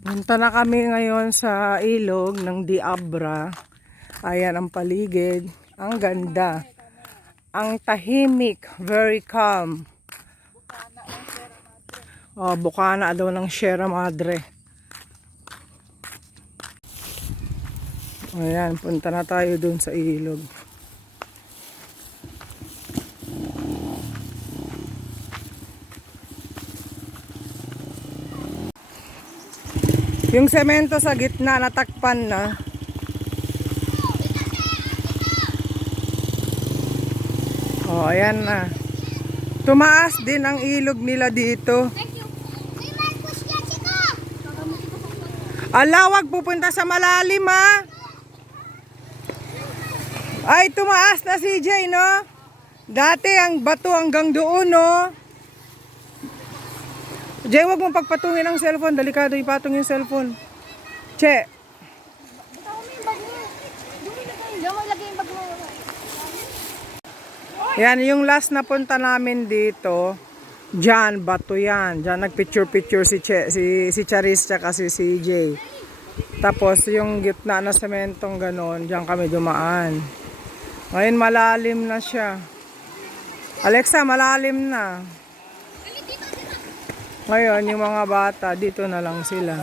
Punta na kami ngayon sa ilog ng Diabra. Ayan ang paligid. Ang ganda. Ang tahimik. Very calm. Oh, bukana daw ng Sierra Madre. Ayan, punta na tayo dun sa ilog. Yung semento sa gitna natakpan na. Oh, ayan na. Tumaas din ang ilog nila dito. Alawag pupunta sa malalim ha. Ay, tumaas na si CJ, no? Dati ang bato hanggang doon, no? Jay, wag mong pagpatungin ang cellphone. Delikado ipatong yung cellphone. Che. Yan, yung last na punta namin dito. Diyan, bato yan. Diyan, nagpicture-picture si Che, si Charis, tsaka si CJ. Tapos, yung gitna na sementong ganon, diyan kami dumaan. Ngayon, malalim na siya. Alexa, malalim na. Ngayon, yung mga bata, dito na lang sila.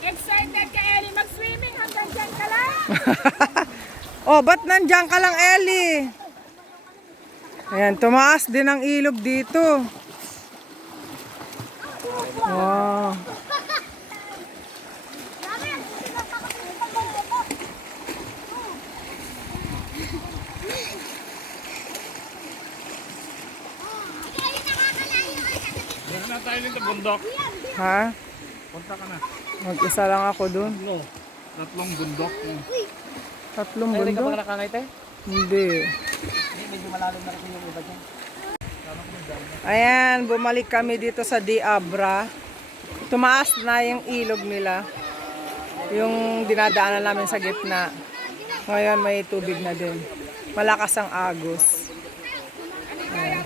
Excited ka, Ellie, mag-swimming hanggang dyan ka lang? Oh, ba't nandiyan ka lang, Ellie? Ayan, tumaas din ang ilog dito. Wow. Na tayo nito bundok. Ha? Punta ka na. Mag-isa lang ako dun. No. Tatlong bundok. Tatlong Ay, ka bundok? ba nakangay tayo? Hindi. Medyo malalim na rin yung iba dyan. Ayan, bumalik kami dito sa Diabra. Tumaas na yung ilog nila. Yung dinadaanan namin sa gitna. Ngayon may tubig na din. Malakas ang agos. Ayan.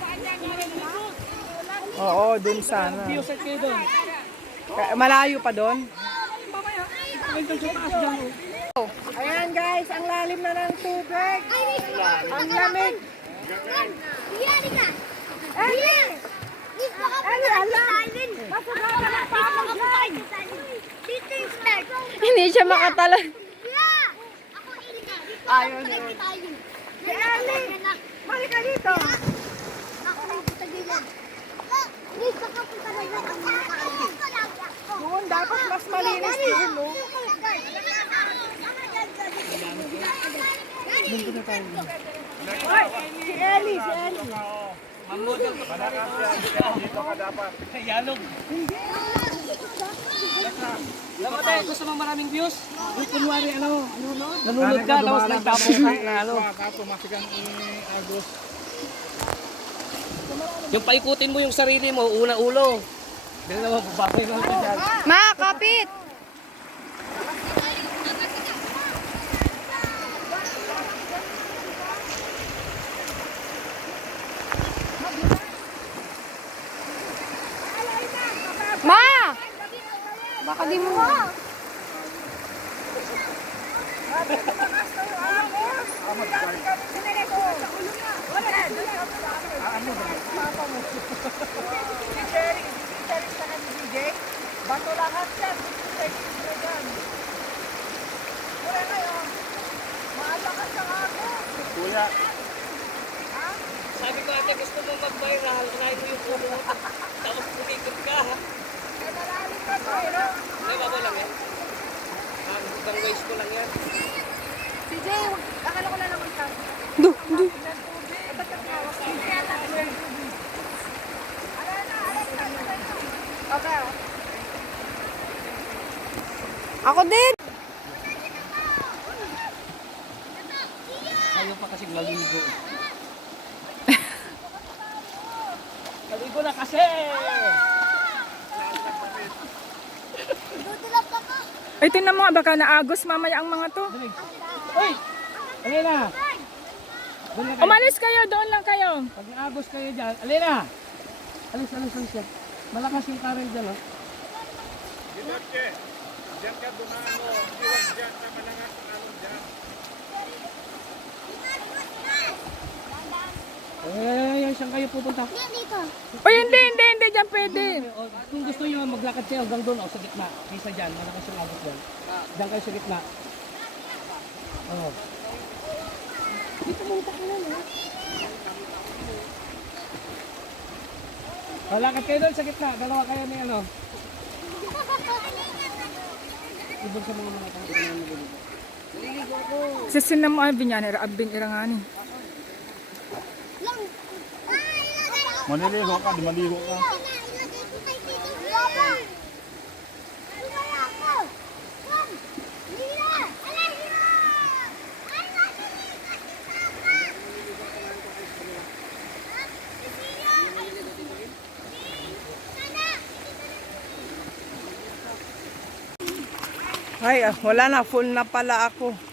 Oo, dun sana. Malayo pa dun? Ayan guys, ang lalim na ng tubig. Ang lamig. Hindi siya makatalon. Ayaw niya. Si Ellie, balik ka dito. Doon, dapat mas malinis doon, no? Hoy, si Ellie, si Ellie. Mamudol ka pa dito ka dapat. Yalog. Dapat tayo, gusto mo maraming views? Kunwari, nanunod ka, tapos nagtapos ka na, Masigang Agos. Yung paikutin mo yung sarili mo, una ulo. Dahil naman, babay mo ito dyan. Ma, kapit! Ma! Baka di mo. Si Cherry sa kanya DJ. Bato lahat yan. Kaya ngayon, maalakas ang agos. Kuya. Sabi ko ate, gusto mo mag-viral, unahin mo yung puno mo. Tapos pumikot ka. Kaya malalim ka to, no? May babo lang yan. Ibang ways ko lang yan. Si Jay, akala ko na naman ka. Okay. Ako din! Ayaw pa kasing laligo. Laligo na kasi! Ay, tingnan mo nga, baka naagos mamaya ang mga to. Uy! Alina! Doon na kayo. Umalis kayo, doon lang kayo. Pag naagos kayo dyan, Alina! Alis yan. Malakas yung current dyan, oh. Saan kayo pupunta? O hindi, dyan pwede. Kung gusto niyo maglakad kayo hanggang doon, sa gitna. Kaysa dyan, malakas yung agos doon. Diyan kayo sa gitna. Oh. Dito mo pa kayo, no? Lakad kayo doon sa gitna. Dalawa kayo ni ano. Ibig sa mga tao. Sa sinamo ay binyan, abing irangani. Maliligo ka, di maligo ka. Ay, wala na, full na pala ako.